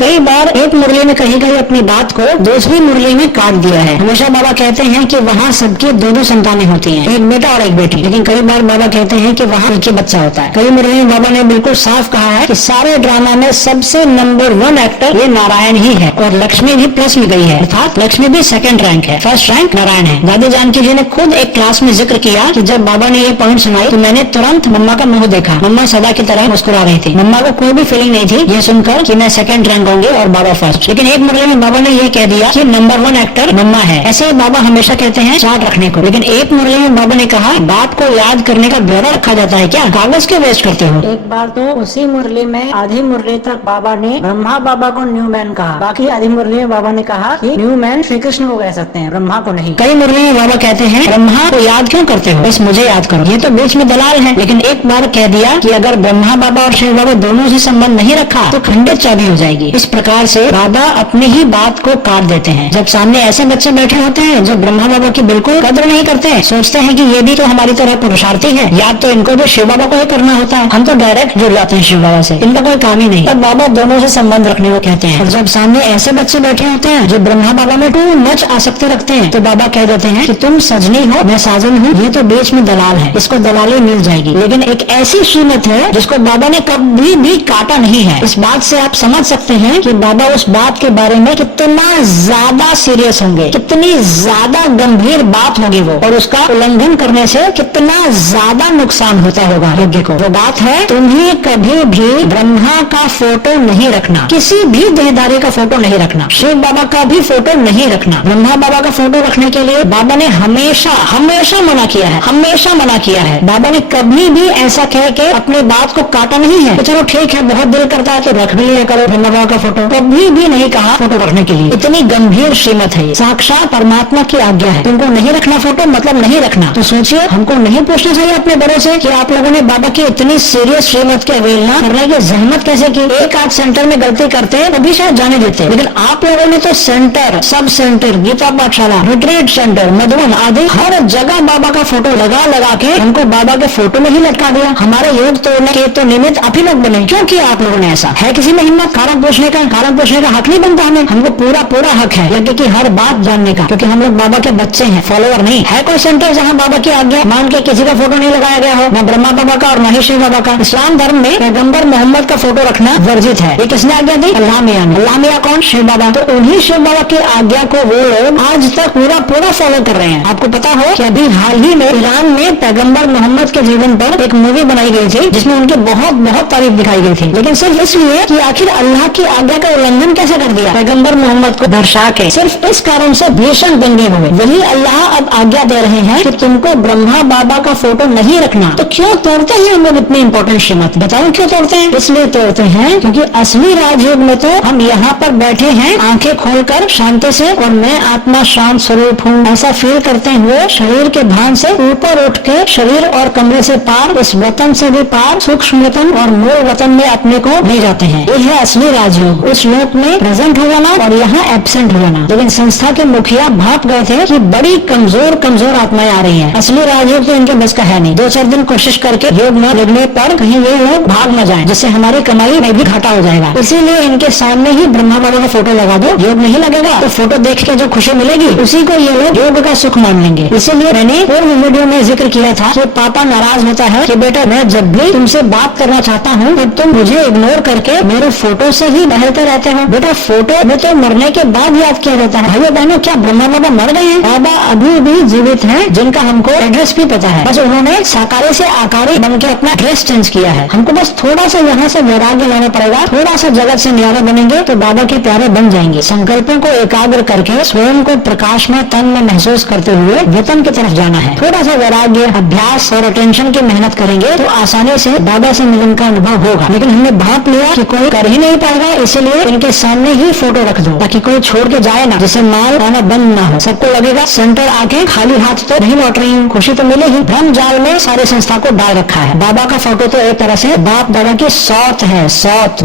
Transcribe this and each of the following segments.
कई बार एक मुरली में कही गई अपनी बात को दूसरी मुरली में काट दिया है। हमेशा बाबा कहते हैं कि वहाँ सबकी दो संतानें होती हैं, एक बेटा और एक बेटी। लेकिन कई बार बाबा कहते हैं कि वहाँ एक ही बच्चा होता है। कई मुरली में बाबा ने बिल्कुल साफ कहा है कि सारे ड्रामा में सबसे नंबर 1 एक्टर ये नारायण ही है और लक्ष्मी भी प्लस में गई है, अर्थात लक्ष्मी भी सेकंड रैंक है, फर्स्ट रैंक नारायण है। दादी जानकी जी ने खुद एक क्लास में जिक्र किया कि जब बाबा ने ये पॉइंट सुनाई तो मैंने तुरंत मम्मा का मुंह देखा। मम्मा सदा की तरह मुस्कुरा रही थी। मम्मा को कोई भी फीलिंग नहीं थी ये सुनकर कि मैं सेकंड रैंक होंगे और बाबा फर्स्ट। लेकिन एक मुरली में बाबा ने ये कह दिया कि नंबर 1 एक्टर मम्मा है। ऐसे ही बाबा हमेशा कहते हैं चार्ट रखने को। लेकिन एक मुरली में बाबा ने कहा बात को याद करने का ब्यौरा रखा जाता है क्या, कागज क्यों वेस्ट करते हो। एक बार तो उसी मुरली में आधी मुरली तक बाबा ने ब्रह्मा बाबा को न्यू मैन कहा, बाकी आधी मुरली में बाबा ने कहा कि न्यू मैन श्री कृष्ण को कह सकते हैं, ब्रह्मा को नहीं। कई मुरली में बाबा कहते हैं ब्रह्मा को याद क्यों करते हो, बस मुझे याद करो। ये तो बीच में दलाल है। लेकिन एक बार कह दिया कि अगर ब्रह्मा बाबा और शिव बाबा दोनों से संबंध नहीं रखा तो खंडित चाबी हो जाएगी। इस प्रकार से बाबा अपनी ही बात को काट देते हैं। जब सामने ऐसे बच्चे बैठे होते हैं जो ब्रह्मा बाबा की बिल्कुल कदर नहीं करते, सोचते हैं कि ये भी तो हमारी तरह पुरुषार्थी है, याद तो इनको भी शिव बाबा को ही करना होता है, हम तो डायरेक्ट जुड़ जाते हैं शिव बाबा से, इनका कोई काम ही नहीं। तब बाबा दोनों से संबंध रखने को कहते हैं। और जब सामने ऐसे बच्चे बैठे होते हैं जो ब्रह्मा बाबा में टू मच आसक्ति रखते हैं तो बाबा कह देते हैं कि तुम सजनी हो मैं साजन हूँ, ये तो बीच में दलाल है, इसको दलाली मिल जाएगी। लेकिन एक ऐसी श्रीमत है जिसको बाबा ने कभी भी काटा नहीं है। इस बात से आप समझ सकते हैं कि बाबा उस बात के बारे में कितना ज्यादा सीरियस होंगे, कितनी ज्यादा गंभीर बात होगी वो, और उसका उल्लंघन करने से कितना ज्यादा नुकसान होता होगा यज्ञ को। वो बात है तुम्हें कभी भी ब्रह्मा का फोटो नहीं रखना, किसी भी देहधारी का फोटो नहीं रखना, शिव बाबा का भी फोटो नहीं रखना। ब्रह्मा बाबा का फोटो रखने के लिए बाबा ने हमेशा हमेशा मना किया है, हमेशा मना किया है। बाबा ने कभी भी ऐसा कह के अपनी बात को काटा नहीं है। तो चलो ठीक है, बहुत दिल करता है तो रख भी लिया करो ब्रह्मा बाबा का फोटो, कभी भी नहीं कहा फोटो रखने के लिए। इतनी गंभीर श्रीमत है, साक्षात परमात्मा की आज्ञा है, तुमको नहीं रखना फोटो मतलब नहीं रखना। तो सोचिए हमको नहीं पूछना चाहिए अपने बड़ों से कि आप लोगों ने बाबा की इतनी सीरियस श्रीमत की अवहेलना करने की जहमत कैसे की। एक आध सेंटर में गलती करते हैं तो भी शायद जाने देते, लेकिन आप लोगों ने तो सेंटर, सब सेंटर, गीता पाठशाला, रिट्रीट सेंटर, मधुबन आदि हर जगह बाबा का फोटो लगा लगा के उनको बाबा के फोटो में ही लटका दिया। हमारे योग तोड़ने के तो निमित्त आप ही लोग बने। क्यों किया आप लोगों ने ऐसा? है किसी में हिम्मत? कारण पूछने का हक नहीं बनता हमें? हमको पूरा पूरा हक है यज्ञ की हर बात जानने का, क्योंकि हम लोग बाबा के बच्चे हैं, फॉलोअर नहीं है। कोई सेंटर जहाँ बाबा की आज्ञा मान के किसी का फोटो नहीं लगाया गया हो, न ब्रह्मा बाबा का और न ही शिव बाबा का। इस्लाम धर्म में पैगंबर मोहम्मद का फोटो रखना वर्जित है। ये किसने आज्ञा दी? अल्लाह मियां ने। अल्लाह मियां कौन? शिव बाबा। तो उन्हीं शिव बाबा की आज्ञा को वो लोग आज तक पूरा पूरा फॉलो कर रहे हैं। आपको पता हो कि अभी हाल ही में ईरान में पैगंबर मोहम्मद के जीवन पर एक मूवी बनाई गई थी जिसमें उनकी बहुत बहुत तारीफ दिखाई गई थी, लेकिन सिर्फ इसलिए कि आखिर अल्लाह की आज्ञा का उल्लंघन कैसे कर दिया पैगंबर मोहम्मद को दर्शा के। सिर्फ इस कारण से भीषण दंगे हुए। वही अल्लाह अब आज्ञा दे रहे हैं कि तुमको ब्रह्मा बाबा का फोटो नहीं रखना। तो क्यों तोड़ते हैं हम लोग इतनी इंपॉर्टेंट श्रीमत? बताओ क्यों तोड़ते हैं? इसलिए तोड़ते हैं क्योंकि असली राजयोग में तो हम यहाँ पर बैठे हैं आंखें खोलकर शांति से, और मैं आत्मा शांत स्वरूप हूँ ऐसा फील करते हुए शरीर के भान से ऊपर उठ के शरीर और कमरे से पार, इस वतन से भी पार, सूक्ष्म वतन और मूल वतन में अपने को ले जाते हैं। ये है असली राजयोग। उस लोक में प्रेजेंट हो जाना और यहाँ एब्सेंट हो जाना। लेकिन संस्था के मुखिया भाप गए थे कि बड़ी कमजोर कमजोर आत्माएं आ रही हैं। असली राजयोग तो इनके बस का है नहीं। 2-4 दिन कोशिश करके योग न लगने पर कहीं ये लोग भाग न जाएं, जिससे हमारी कमाई में भी घाटा हो जाएगा। इसीलिए इनके सामने ही ब्रह्मा बाबा का फोटो लगा दो। योग नहीं लगेगा तो फोटो देख के जो खुशी मिलेगी उसी को ये लोग योग का सुख मान लेंगे। इसीलिए मैंने पूर्व वीडियो में जिक्र किया था कि पापा नाराज होता है कि बेटा मैं जब भी तुमसे बात करना चाहता हूँ तो तुम मुझे इग्नोर करके मेरे फोटो से ही बहलते रहते हो। बेटा फोटो में तो मरने के बाद याद किया जाता है। भाइयों बहनों, क्या ब्रह्मा बाबा मर गए हैं? बाबा अभी भी जीवित हैं, जिनका हमको एड्रेस भी पता है। बस उन्होंने साकारी से आकारी बन के अपना एड्रेस चेंज किया है। हमको बस थोड़ा सा यहाँ से वैराग्य लाना पड़ेगा, थोड़ा सा जगत से न्यारे बनेंगे तो बाबा के प्यारे बन जाएंगे। संकल्पों को एकाग्र करके स्वयं को प्रकाश में तन में महसूस करते हुए वतन की तरफ जाना है। थोड़ा सा वैराग्य, अभ्यास और अटेंशन की मेहनत करेंगे तो आसानी से बाबा से मिलन का अनुभव होगा। लेकिन हमने भाप लिया कि कोई कर ही नहीं पाएगा, इसलिए इनके सामने ही फोटो रख दो ताकि कोई छोड़ के जाए ना, जिससे माल आना बंद ना हो। सबको लगेगा सेंटर आके खाली हाथ तो नहीं लौट रही हूँ, खुशी तो मिलेगी। भ्रम जाल में सारे संस्था को डाल रखा है। बाबा का फोटो तो एक तरह से बाप दादा की सौत है, सौत।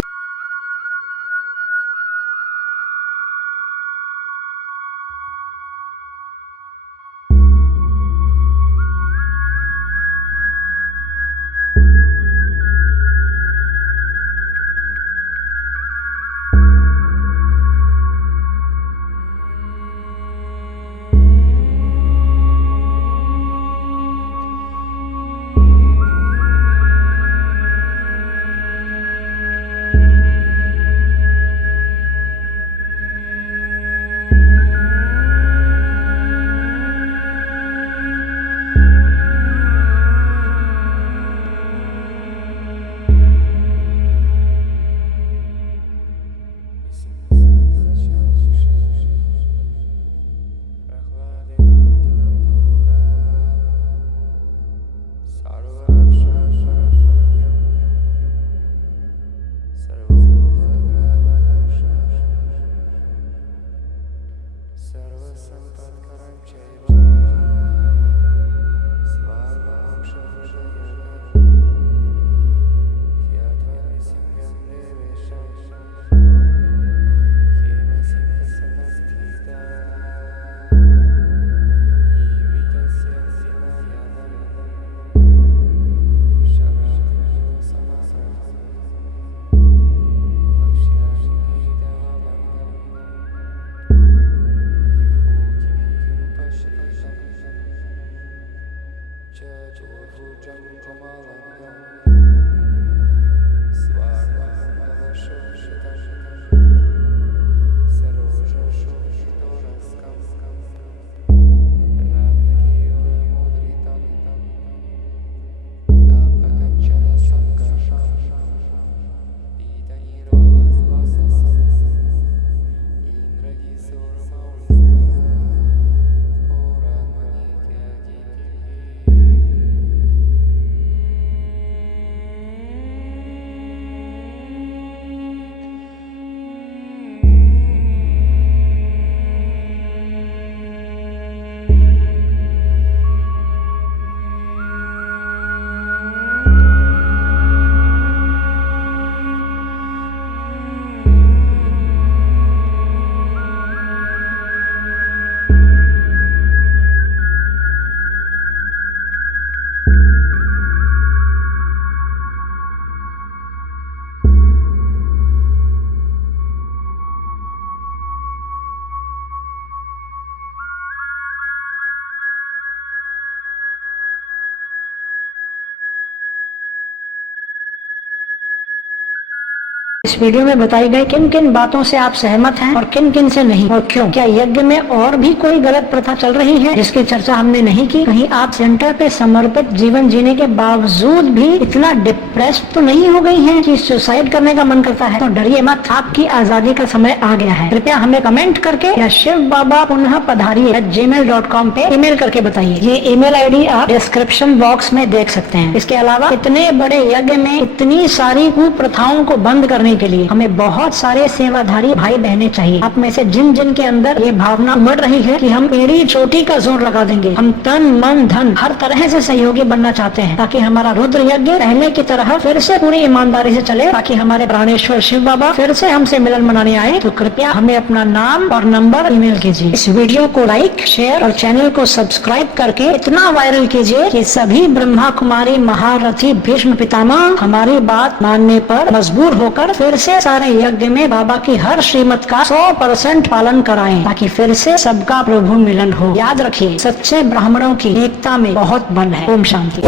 इस वीडियो में बताई गई किन किन बातों से आप सहमत हैं और किन किन से नहीं, और क्यों? क्या यज्ञ में और भी कोई गलत प्रथा चल रही है जिसकी चर्चा हमने नहीं की? कहीं आप सेंटर पे समर्पित जीवन जीने के बावजूद भी इतना डिप्रेस्ड तो नहीं हो गई हैं कि सुसाइड करने का मन करता है? तो डरिए मत, आपकी आजादी का समय आ गया है। कृपया हमें कमेंट करके या शिव बाबा पुनः पधारिए @gmail.com पे ईमेल करके बताइए। ये ईमेल आईडी आप डिस्क्रिप्शन बॉक्स में देख सकते हैं। इसके अलावा इतने बड़े यज्ञ में इतनी सारी कुप्रथाओं को बंद करने के लिए हमें बहुत सारे सेवाधारी भाई बहने चाहिए। आप में से जिन जिन के अंदर ये भावना उमड़ रही है कि हम एड़ी चोटी का जोर लगा देंगे, हम तन मन धन हर तरह से सहयोगी बनना चाहते हैं ताकि हमारा रुद्र यज्ञ पहले की तरह फिर से पूरी ईमानदारी से चले, ताकि हमारे प्राणेश्वर शिव बाबा फिर से हमसे मिलन मनाने आए, तो कृपया हमें अपना नाम और नंबर ईमेल कीजिए। इस वीडियो को लाइक, शेयर और चैनल को सब्सक्राइब करके इतना वायरल कीजिए कि सभी ब्रह्मा कुमारी महारथी भीष्म पितामह हमारी बात मानने पर मजबूर होकर फिर से सारे यज्ञ में बाबा की हर श्रीमत का 100% पालन कराएं, ताकि फिर से सबका प्रभु मिलन हो। याद रखिए, सच्चे ब्राह्मणों की एकता में बहुत बल है। ओम शांति।